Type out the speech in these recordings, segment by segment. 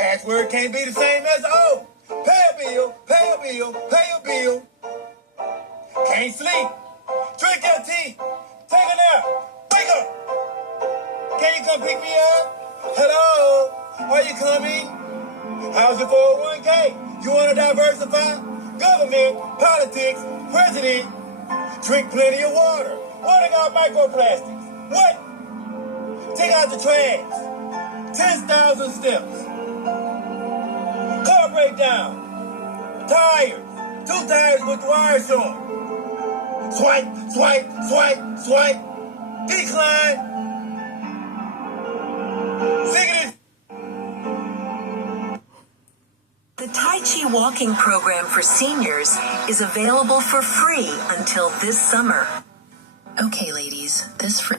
Password can't be the same as old. Pay a bill, pay a bill, pay a bill. Can't sleep. Drink your tea. Take a nap. Wake up. Can you come pick me up? Hello? Are you coming? How's your 401k? You want to diversify? Government, politics, president. Drink plenty of water. Water got microplastics. What? Take out the trash. 10,000 steps. Car breakdown. Tires. 2 tires with the wire showing. Swipe, swipe, swipe, swipe. Decline. The Tai Chi walking program for seniors is available for free until this summer. Okay, ladies, this free.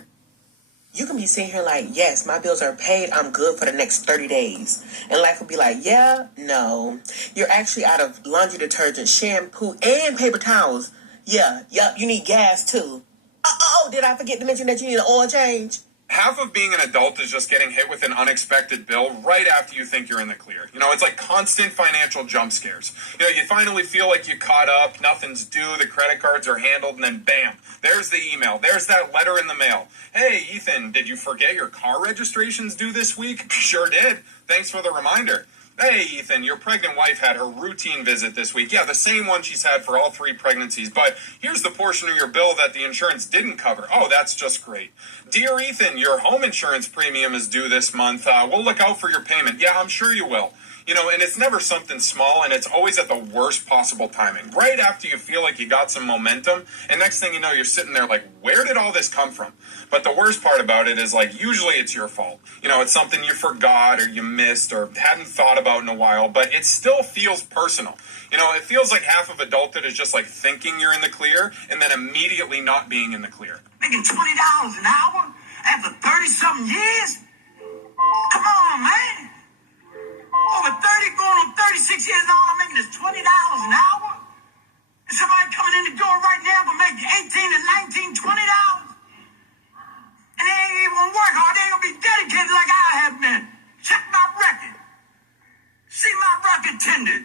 You can be sitting here like, yes, my bills are paid. I'm good for the next 30 days. And life will be like, yeah, no. You're actually out of laundry detergent, shampoo, and paper towels. Yeah, yep, you need gas too. Oh, did I forget to mention that you need an oil change? Half of being an adult is just getting hit with an unexpected bill right after you think you're in the clear. You know, it's like constant financial jump scares. You know, you finally feel like you caught up, nothing's due, the credit cards are handled, and then bam, there's the email, there's that letter in the mail. Hey, Ethan, did you forget your car registration's due this week? Sure did. Thanks for the reminder. Hey, Ethan, your pregnant wife had her routine visit this week. Yeah, the same one she's had for all 3 pregnancies. But here's the portion of your bill that the insurance didn't cover. Oh, that's just great. Dear Ethan, your home insurance premium is due this month. We'll look out for your payment. Yeah, I'm sure you will. You know, and it's never something small, and it's always at the worst possible timing. Right after you feel like you got some momentum, and next thing you know, you're sitting there like, where did all this come from? But the worst part about it is, like, usually it's your fault. You know, it's something you forgot or you missed or hadn't thought about in a while, but it still feels personal. You know, it feels like half of adulthood is just like thinking you're in the clear and then immediately not being in the clear. Making $20 an hour after 30-something years? Come on, man. Over 30, going on 36 years, and all I'm making is $20 an hour? And somebody coming in the door right now will make $18 and $19, $20? And they ain't even gonna work hard. They ain't gonna be dedicated like I have been. Check my record. See my record tended.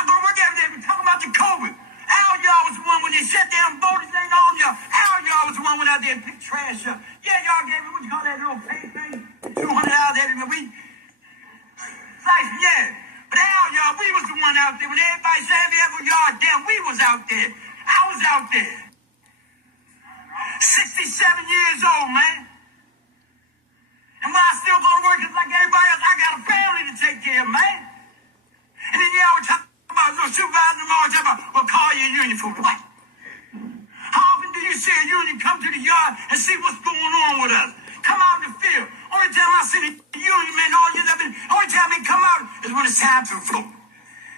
I'm gonna work every day. We're talking about the COVID. Al, y'all was the one when they shut down voters. Ain't all y'all. Al, y'all was the one went out there and picked trash up. Yeah, y'all gave me, what you call that little pay thing? $200 every week. Like, yeah. But Al, y'all, we was the one out there. When everybody said every other yard down, we was out there. I was out there. 67 years old, man. And when I still go to work just like everybody else, I got a family to take care of, man. And then y'all were talking about no supervisor tomorrow, talking about, well, call your union for what? How often do you see a union come to the yard and see what's going on with us? Come out in the field. Only time I see the union men all years I've been, only time they come out is when it's time to vote.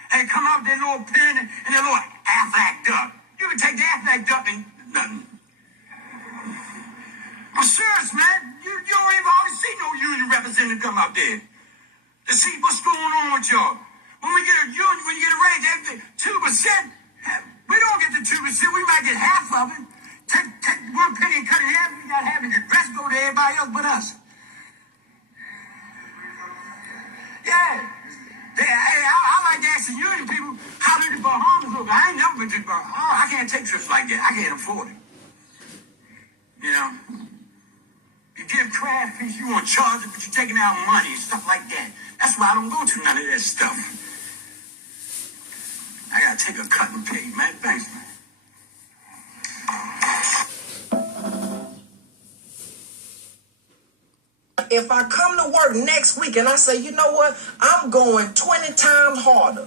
They come out with their little pen and their little Aflac duck. You can take the Aflac duck and nothing. I'm serious, man. You don't even hardly see no union representative come out there to see what's going on with y'all. When we get a union, when you get a raise, everything, 2%, we don't get the 2%, we might get half of it. Take 1 penny and cut it in half, we got half, and the rest go to everybody else but us. Yeah. I like to ask the union people, how do the Bahamas look? I ain't never been to the Bahamas. Oh, I can't take trips like that. I can't afford it. You know? You give craft fees, you want to charge it, but you're taking out money and stuff like that. That's why I don't go to none of that stuff. I gotta take a cut and pay, man. Thanks, man. If I come to work next week and I say, you know what, I'm going 20 times harder.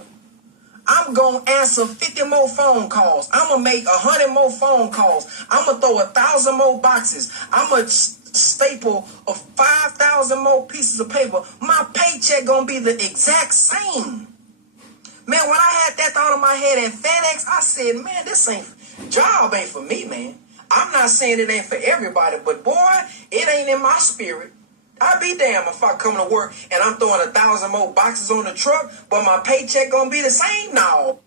I'm going to answer 50 more phone calls. I'm going to make 100 more phone calls. I'm going to throw 1,000 more boxes. I'm going to staple of 5,000 more pieces of paper. My paycheck going to be the exact same. Man, when I had that thought in my head at FedEx, I said, man, this job ain't for me, man. I'm not saying it ain't for everybody, but boy, it ain't in my spirit. I'd be damned if I come to work and I'm throwing 1,000 more boxes on the truck, but my paycheck gonna be the same now.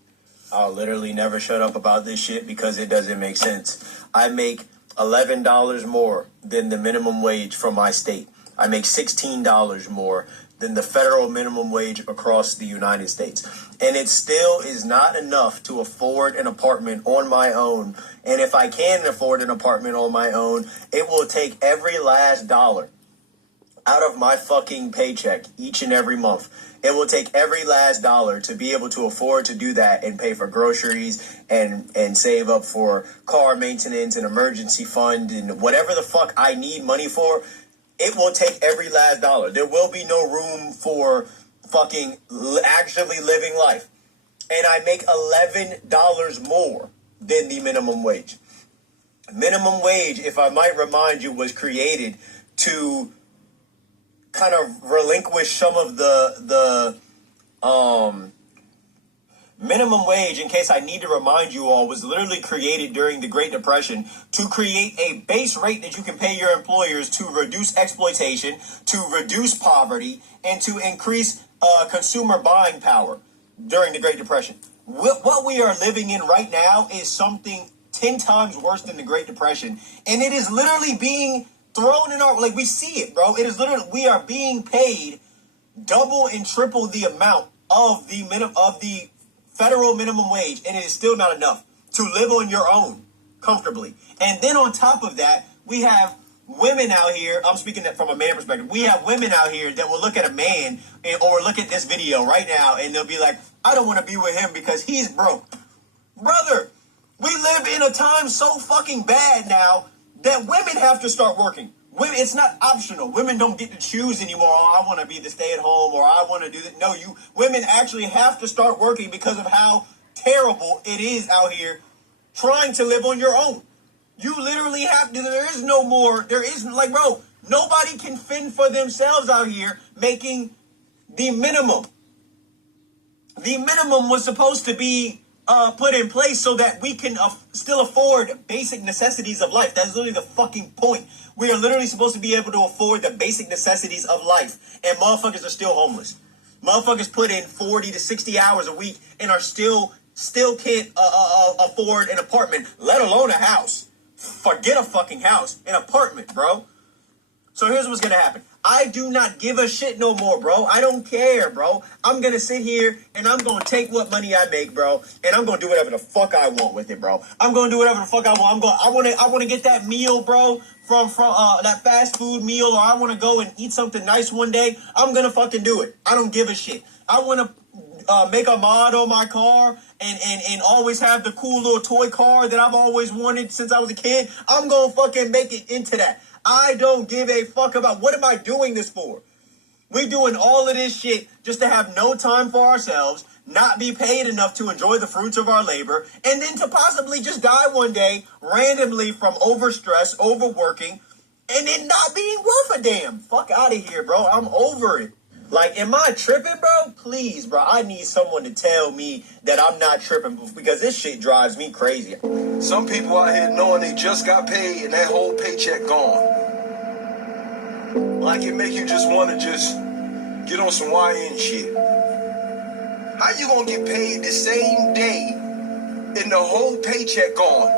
I'll literally never shut up about this shit because it doesn't make sense. I make $11 more than the minimum wage from my state. I make $16 more than the federal minimum wage across the United States. And it still is not enough to afford an apartment on my own. And if I can afford an apartment on my own, it will take every last dollar out of my fucking paycheck each and every month. It will take every last dollar to be able to afford to do that and pay for groceries and save up for car maintenance and emergency fund and whatever the fuck I need money for. It will take every last dollar. There will be no room for fucking actually living life. And I make $11 more than the minimum wage. Minimum wage, if I might remind you, was created to kind of relinquish some of the minimum wage, in case I need to remind you all, was literally created during the Great Depression to create a base rate that you can pay your employers to reduce exploitation, to reduce poverty, and to increase consumer buying power during the Great Depression. What we are living in right now is something 10 times worse than the Great Depression, and it is literally being thrown in our, like, we see it, bro. It is literally, we are being paid double and triple the amount of the federal minimum wage, and it is still not enough to live on your own comfortably. And then on top of that, we have women out here, I'm speaking that from a man perspective, we have women out here that will look at a man or look at this video right now and they'll be like, I don't want to be with him because he's broke. Brother, we live in a time so fucking bad now that women have to start working. Women, it's not optional. Women don't get to choose anymore. Oh, I want to be the stay-at-home, or I want to do that. No, women actually have to start working because of how terrible it is out here trying to live on your own. You literally have to. There is no more. There isn't, like, bro, nobody can fend for themselves out here making the minimum. The minimum was supposed to be put in place so that we can still afford basic necessities of life. That's literally the fucking point. We are literally supposed to be able to afford the basic necessities of life, and motherfuckers are still homeless. Motherfuckers put in 40 to 60 hours a week and are still can't afford an apartment, let alone a house. Forget a fucking house, an apartment, bro. So here's what's gonna happen. I do not give a shit no more, bro. I don't care, bro. I'm gonna sit here and I'm gonna take what money I make, bro, and I'm gonna do whatever the fuck I want with it, bro. I'm gonna do whatever the fuck I want. I wanna get that meal, bro, from that fast food meal, or I wanna go and eat something nice one day. I'm gonna fucking do it. I don't give a shit. I wanna make a mod on my car and always have the cool little toy car that I've always wanted since I was a kid. I'm gonna fucking make it into that. I don't give a fuck about, what am I doing this for? We doing all of this shit just to have no time for ourselves, not be paid enough to enjoy the fruits of our labor, and then to possibly just die one day randomly from overstress, overworking, and then not being worth a damn. Fuck out of here, bro. I'm over it. Like, am I tripping, bro? Please, bro. I need someone to tell me that I'm not tripping because this shit drives me crazy. Some people out here knowing they just got paid and that whole paycheck gone. Like, it make you just want to just get on some YN shit. How you gonna get paid the same day and the whole paycheck gone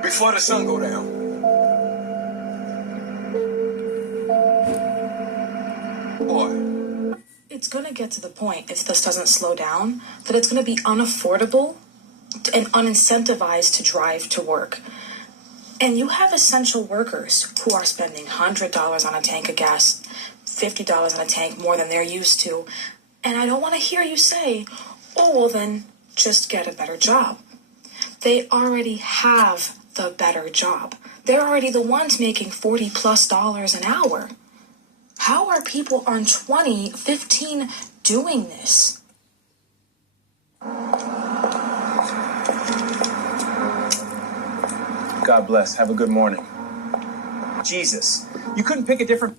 before the sun go down? Boy. It's going to get to the point, if this doesn't slow down, that it's going to be unaffordable and unincentivized to drive to work. And you have essential workers who are spending $100 on a tank of gas, $50 on a tank, more than they're used to. And I don't want to hear you say, oh, well then, just get a better job. They already have the better job. They're already the ones making $40+ an hour. How are people on 15 doing this? God bless. Have a good morning. Jesus, you couldn't pick a different...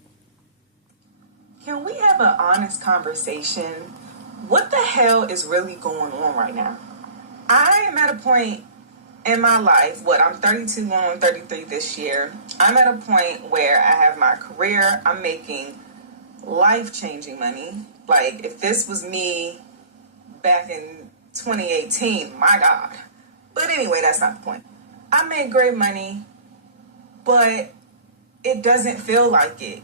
Can we have an honest conversation? What the hell is really going on right now? I am at a point in my life, I'm 32 going on 33 this year. I'm at a point where I have my career. I'm making life-changing money. Like, if this was me back in 2018, my God. But anyway, that's not the point. I make great money, but it doesn't feel like it.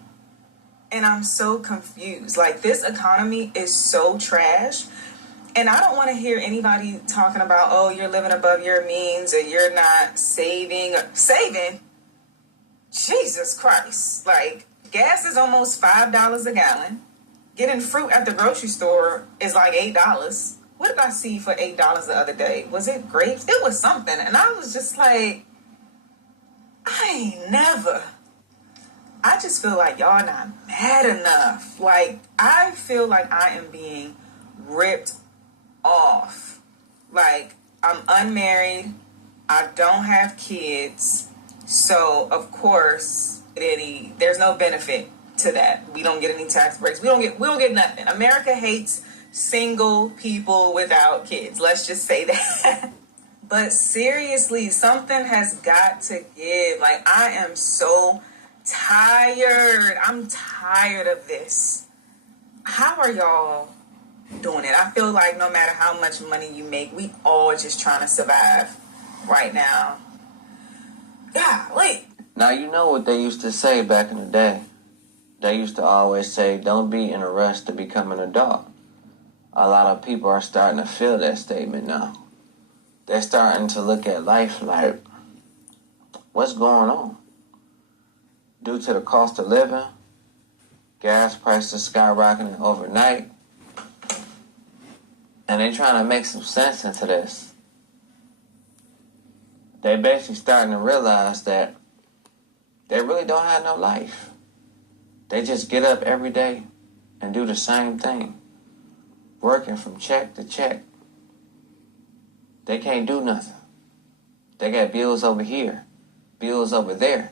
And I'm so confused. Like, this economy is so trash. And I don't want to hear anybody talking about, oh, you're living above your means or you're not saving. Saving? Jesus Christ. Like, gas is almost $5 a gallon. Getting fruit at the grocery store is like $8. What did I see for $8 the other day? Was it grapes? It was something. And I was just like, I ain't never. I just feel like y'all not mad enough. Like, I feel like I am being ripped off. Like, I'm unmarried. I don't have kids. So, of course, there's no benefit to that. We don't get any tax breaks. We don't get nothing. America hates single people without kids. Let's just say that. But seriously, something has got to give. Like, I am so tired. I'm tired of this. How are y'all doing it? I feel like no matter how much money you make, we all just trying to survive right now. Golly. Now, you know what they used to say back in the day. They used to always say, don't be in a rush to become an adult. A lot of people are starting to feel that statement now. They're starting to look at life like, what's going on? Due to the cost of living, gas prices skyrocketing overnight, and they're trying to make some sense into this. They basically starting to realize that they really don't have no life. They just get up every day and do the same thing, working from check to check. They can't do nothing. They got bills over here, bills over there.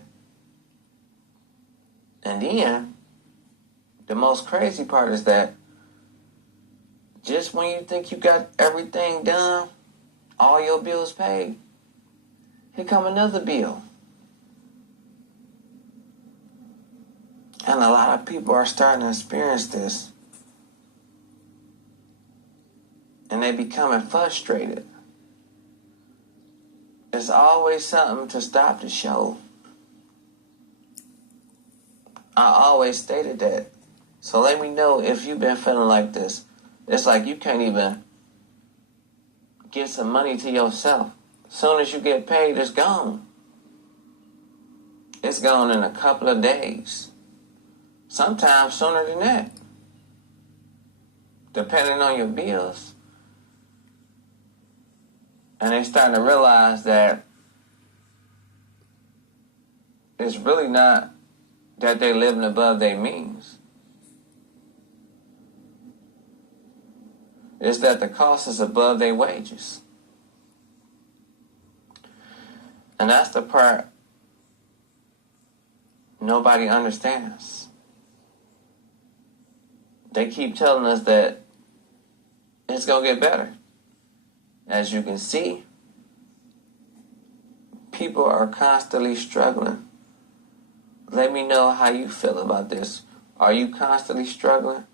And then, the most crazy part is that just when you think you got everything done, all your bills paid, here come another bill. And a lot of people are starting to experience this. And they becoming frustrated. There's always something to stop the show. I always stated that. So let me know if you've been feeling like this. It's like you can't even get some money to yourself. As soon as you get paid, it's gone. It's gone in a couple of days. Sometimes sooner than that. Depending on your bills. And they're starting to realize that it's really not that they're living above their means. It's that the cost is above their wages. And that's the part nobody understands. They keep telling us that it's going to get better. As you can see, people are constantly struggling. Let me know how you feel about this. Are you constantly struggling?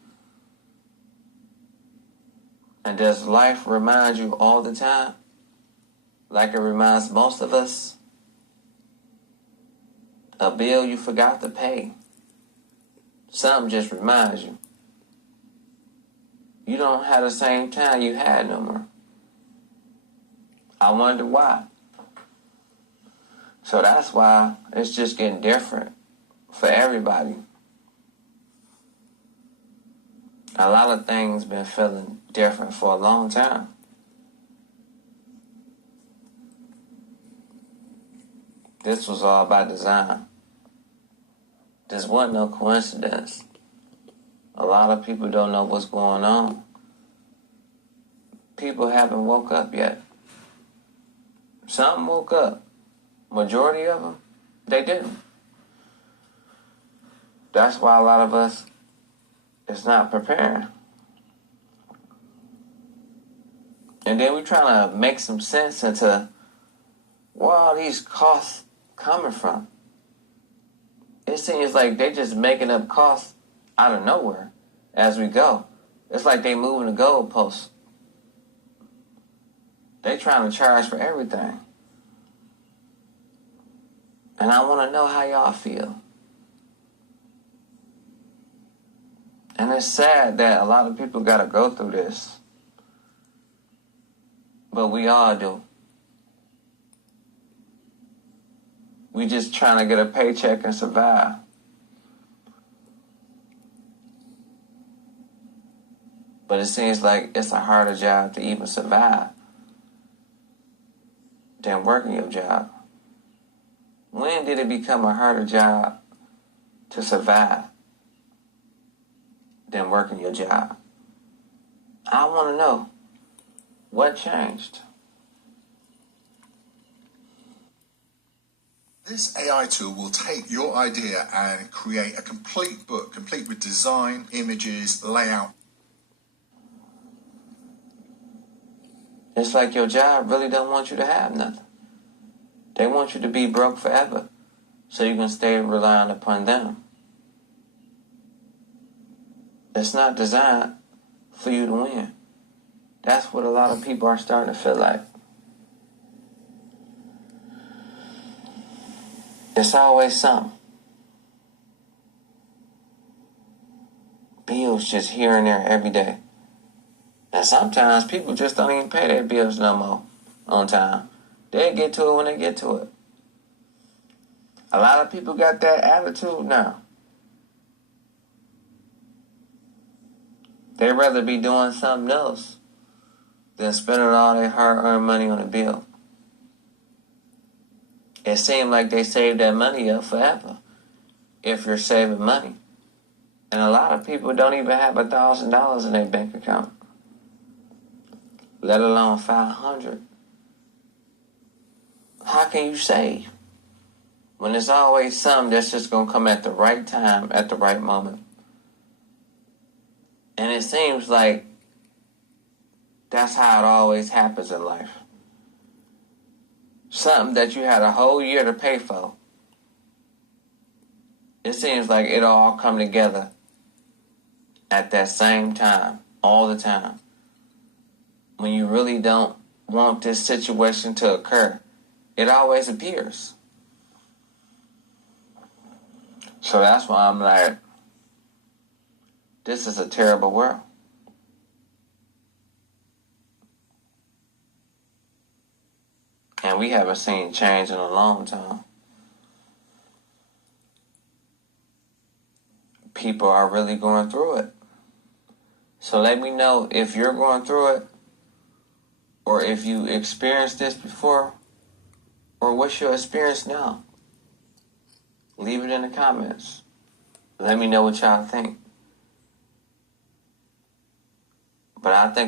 And does life remind you all the time? Like it reminds most of us? A bill you forgot to pay. Something just reminds you. You don't have the same time you had no more. I wonder why. So that's why it's just getting different for everybody. A lot of things been feeling different for a long time. This was all by design. This wasn't no coincidence. A lot of people don't know what's going on. People haven't woke up yet. Some woke up. Majority of them, they didn't. That's why a lot of us is not preparing. And then we're trying to make some sense into where all these costs coming from. It seems like they just making up costs out of nowhere as we go. It's like they moving the goalposts. They trying to charge for everything. And I want to know how y'all feel. And it's sad that a lot of people got to go through this. But we all do. We just trying to get a paycheck and survive. But it seems like it's a harder job to even survive than working your job. When did it become a harder job to survive than working your job? I want to know what changed. This AI tool will take your idea and create a complete book, complete with design, images, layout. It's like your job really don't want you to have nothing. They want you to be broke forever so you can stay relying upon them. It's not designed for you to win. That's what a lot of people are starting to feel like. It's always something. Bills just here and there every day. And sometimes people just don't even pay their bills no more on time. They'll get to it when they get to it. A lot of people got that attitude now. They'd rather be doing something else than spending all their hard-earned money on a bill. It seems like they save that money up forever if you're saving money. And a lot of people don't even have $1,000 in their bank account, let alone $500. How can you save when there's always something that's just going to come at the right time, at the right moment? And it seems like that's how it always happens in life. Something that you had a whole year to pay for. It seems like it all come together at that same time, all the time. When you really don't want this situation to occur, it always appears. So that's why I'm like, this is a terrible world. And we haven't seen change in a long time. People are really going through it. So let me know if you're going through it, or if you experienced this before, or what's your experience now. Leave it in the comments. Let me know what y'all think. But I think